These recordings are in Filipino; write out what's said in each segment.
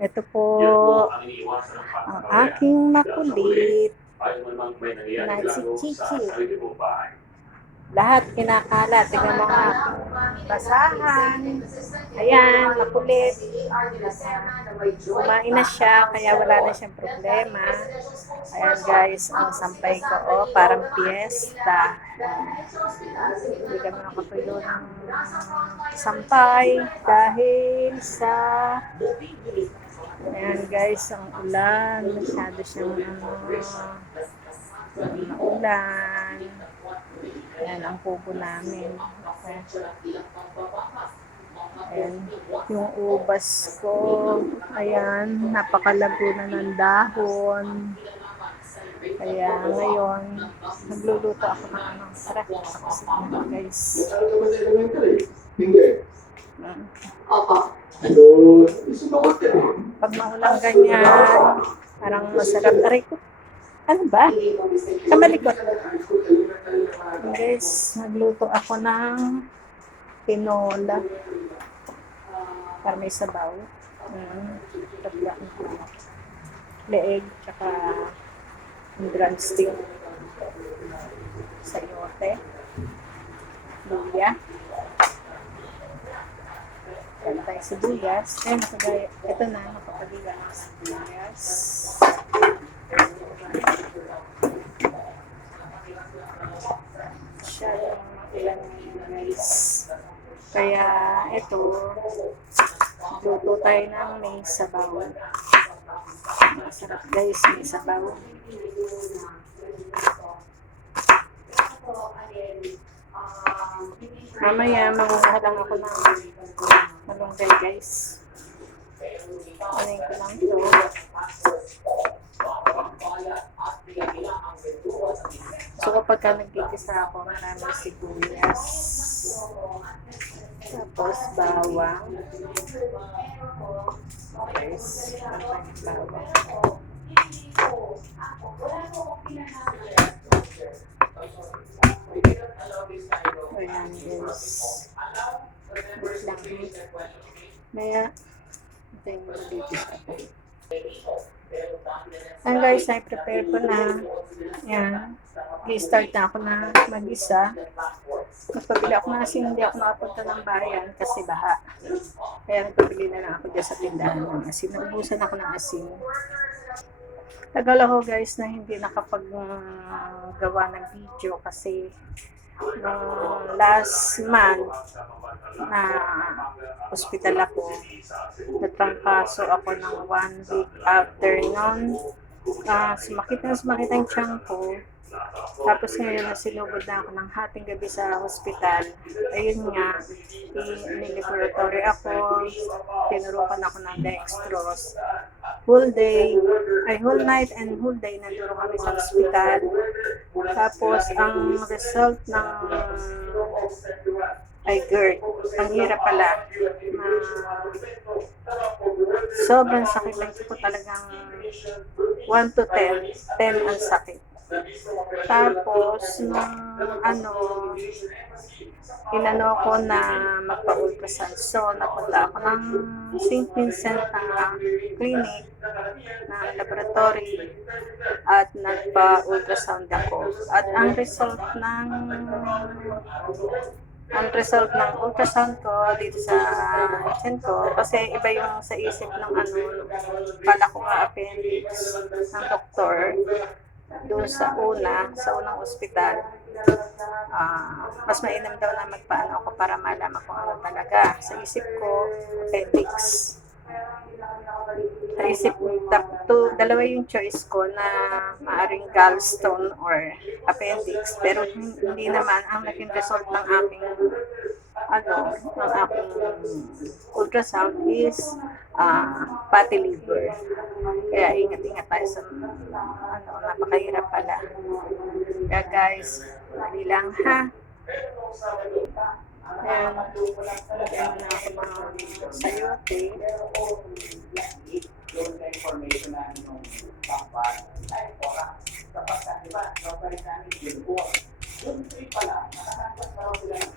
Ito po ang aking makulit na chichichi. Lahat kinakalat. Tingnan mo nga basahan. Ayan, makulit. Kumain na siya, kaya wala na siyang problema. Ayan guys, ang sampay ko, oh, parang fiesta. Hindi kami nakatuyo ng sampay dahil sa ayan guys, ang ulan. Masyado siyang maulan. Ayan ang kubo namin. Okay. Ayan, yung ubas ko. Ayan, napakalago na ng dahon. Kaya ngayon, nagluluto ako ng sarap sa kusina, guys. Pag maulang ganyan, parang masarap. Aray ko. Ano ba? Sa malikot. Guys, nagluto ako ng tinola. Para may sabaw. Tabla ng leeg, tsaka drumstick. Sayote. Luya. Kaya tayo sibuyas. Ito na, nakapagila ng sibuyas. Siya yung ilan guys. Kaya ito, luto tayo ng may sabaw. Masarap guys, may sabaw. Mamaya mangunguha lang ako ng malunggay guys. Kunin ko lang ito. So kapag nagkikisa ako, maraming sibuyas. Tapos bawang. Guys, maraming bawang. Ayan guys. Wait lang. Maya, ito yung malilitis ako. Ayan guys, na-prepare ko na. Ayan. I-start na ako na mag-isa. Magpabili ako ng asin, hindi ako nakapunta ng bayan kasi baha. Kaya nagpabili na lang ako dyan sa tindahan ng asin. Naubusan ako ng asin. Tagal ako guys na hindi nakapag-gawa ng video kasi nung last month na hospital ako, natrangkaso ako ng 1 week after nun. Sumakit ang tiyan ko. Tapos ngayon na sinugod na ako ng hating gabi sa hospital. Ayun nga, in-laboratory ako, tinurukan ako ng dextrose. Whole night and whole day nanduro kami sa hospital. Tapos ang result ng GERD, ang hirap pala. Sobrang sakit lang ko talagang 1 to 10. 10 ang sakit. Tapos, inano ko na magpa-ultrasound. So, napunta ako ng St. Vincent Clinic na laboratory at nagpa-ultrasound ako. At ang result ng ultrasound ko dito sa chin ko, kasi iba yung sa isip ng pala ko nga appendix ng doktor doon sa unang ospital. Mas mainam daw na magpaano ako para malaman kung ano talaga. Sa isip ko, appendix. Sa isip ko, dalawa yung choice ko na maaring gallstone or appendix. Pero hindi naman ang naging result ng aking ultrasound is fatty liver. Kaya ingat-ingat tayo sa napakahirap pala. Kaya guys, dali lang ha. Ayan, lagyan na ako mga sayote. Yung 3 pala, nakakasap na sila ng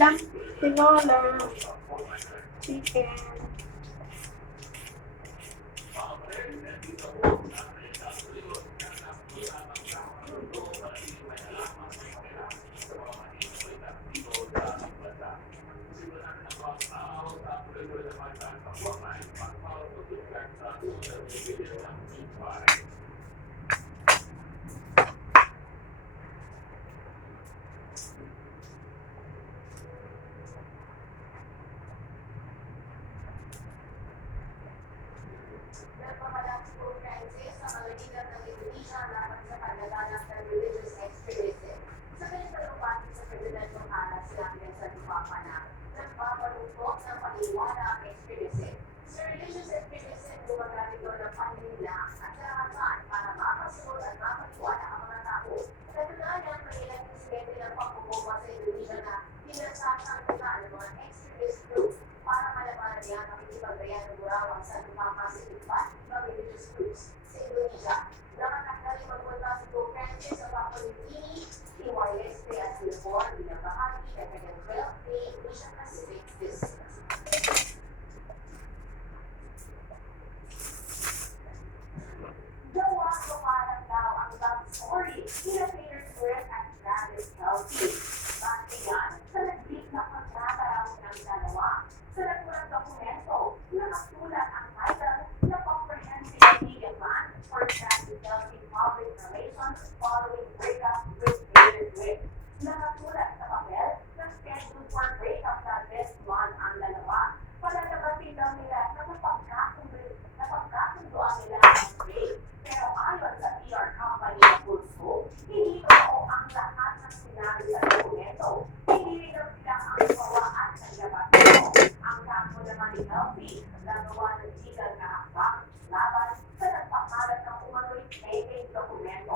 tinola. Tinola. Chicken. Nagpapalaki po Francis sa mga leader ng Indonesia laban sa paglaganap ng religious extremism. Sa ganitong pati sa President Muhammad sinabi ng sa Dupapa na nagpapalungkot ng pag-iwala ang extremism. Sa religious extremism, gumagamit ito ng panlila at karahasan para makasunod at mapaniwala ang mga tao. Katunayan, may ilang insidente ng pagkukuha sa Indonesia na pinasasangkutan ng mga extremist group para malabanan niya ang pakikipagbayan ng Burawang sa Dupapa sa iba ng religious groups sa Indonesia. Nakatakda rin magpunta si Pope Francis sa Papolitini, Timor-Leste at Singapore bilang bahagi ng kanyang 12-day Asia-Pacific visit. Gawa ko parang daw ang love story nila Taylor Swift at Travis Kelce. Basta yan, sa nag-leak na pagkakaroon ng dalawa. Sa naturang dokumento, nakasulat ang title na Comprehensive Media Plan for Travis Kelce Public Relations following breakup with Taylor Swift. Nakasulat sa papel na scheduled for breakup na this month ang dalawa. Palalabasin daw nila na napagkasunduan nila ang break. Pero ayon sa PR company na Pulso, hindi totoo ang lahat ng sinabi sa dokumento. Hindi rin daw sila ang gawa at naglabas nito. Ang kampo naman ni Kelce, nagawa ng legal na hakbang laban sa nagpakalat ng umano'y fake dokumento.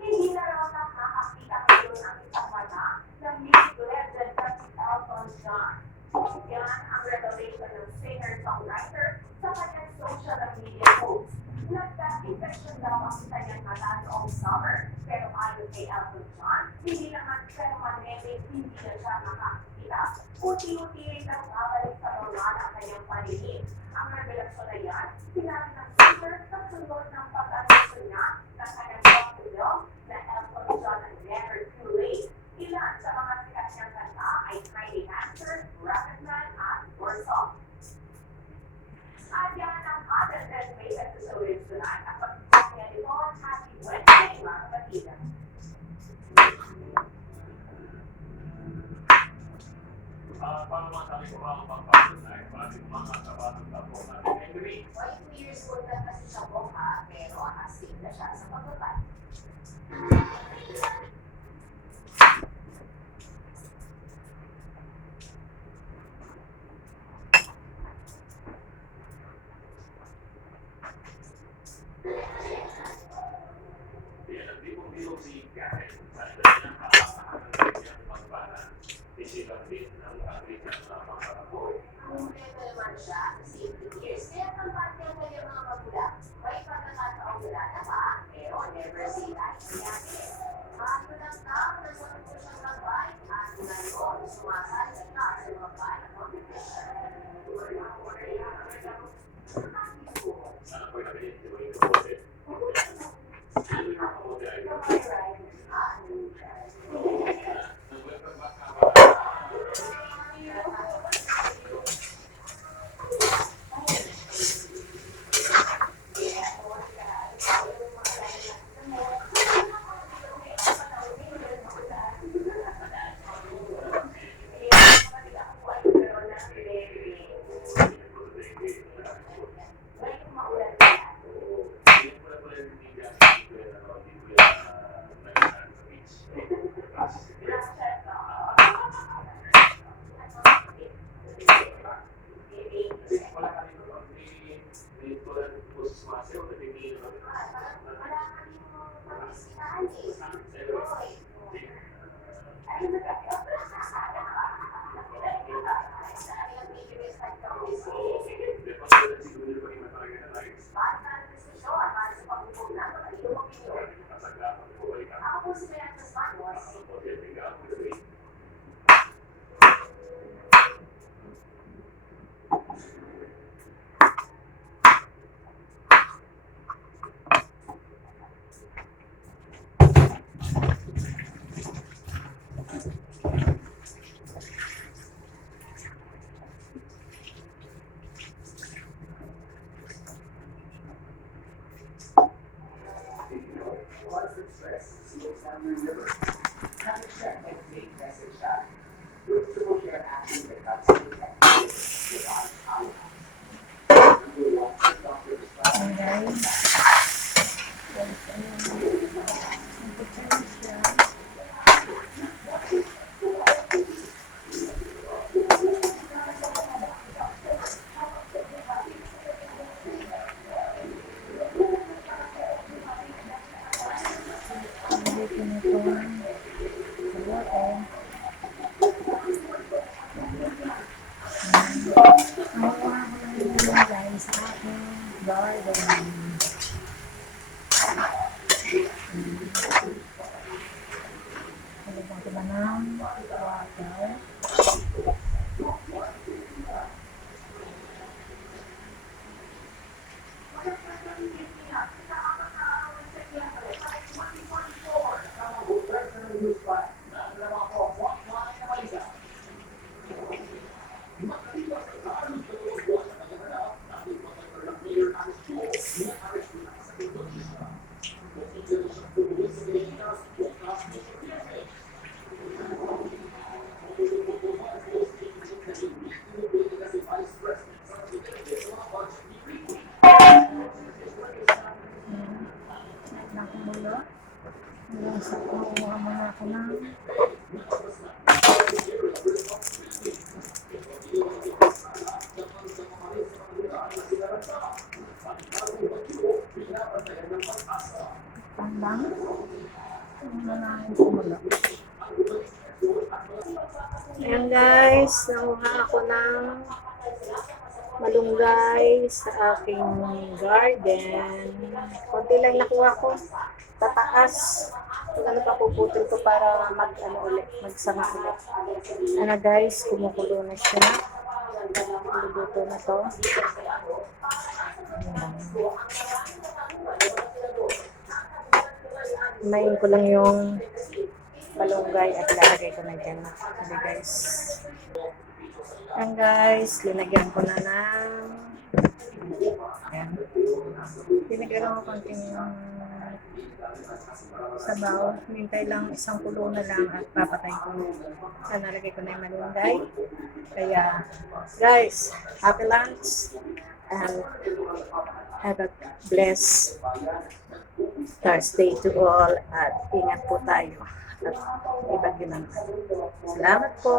Hindi na raw nakakakita ngayon ang isang mata ng music legend na si Elton John. Yan ang revelation ng singer-songwriter sa kanyang social media post. Nagka-infection daw ang kanyang mata noong summer. Pero ayon kay Elton John, hindi naman permanente, hindi na siya nakakita. Unti-unti rin daw babalik sa normal ang kanyang paningin. Ang revelasyon na yan, sinabi ng singer sa sunod ng pag-anunsyo niya ng kanyang short film na Elton John and Never Too Late. Ilan sa mga sikat niyang kanta ay Tiny Dancer, Rocketman at Your Song. At yan ang other test-based episode tonight. At pag-isakya nito, Happy Wednesday, mga kapatid. Paano masabi ko mga pagpapos na maraming mga kabatang tapo natin. Anyway, 2 years old na kasi siya Boca, pero astig na siya sa pagbabay. yan ang bibong-bibong si Karen sa kanyang kapasahan ng kanyang pagbanan. Isipan din ng agrikan ng mga kapoy. Kumpleto naman siya sa 60 years, kaya ang parte ang kanyang mga magulang. May pagkakataong wala na pa, pero never say die. Kaya, Ayan, guys. Guys, aking garden. Nalagyan ko na ng water. Nakumulo. Hanggang sa kumuha muna ako ng pandang. Muna namin kumulo. Ayan guys, nakuha ako ng malunggay sa aking garden. Konti lang nakuha ko. Tataas. Ano pa puputol ko para magsama ulit. Ano guys, kumukulo na siya. Luluto na to. Himayin ko lang yung malunggay at lalagay ko na dyan. Okay guys. Ayan guys, linagyan ko na ng ayan. Pinagyan ko konting sabaw. Hintay lang isang kulo na lang at papatay ko na. Kaya nalagay ko na yung malunggay. Kaya guys, happy lunch and have a blessed Thursday to all at ingat po tayo at ibang ginang. Salamat po.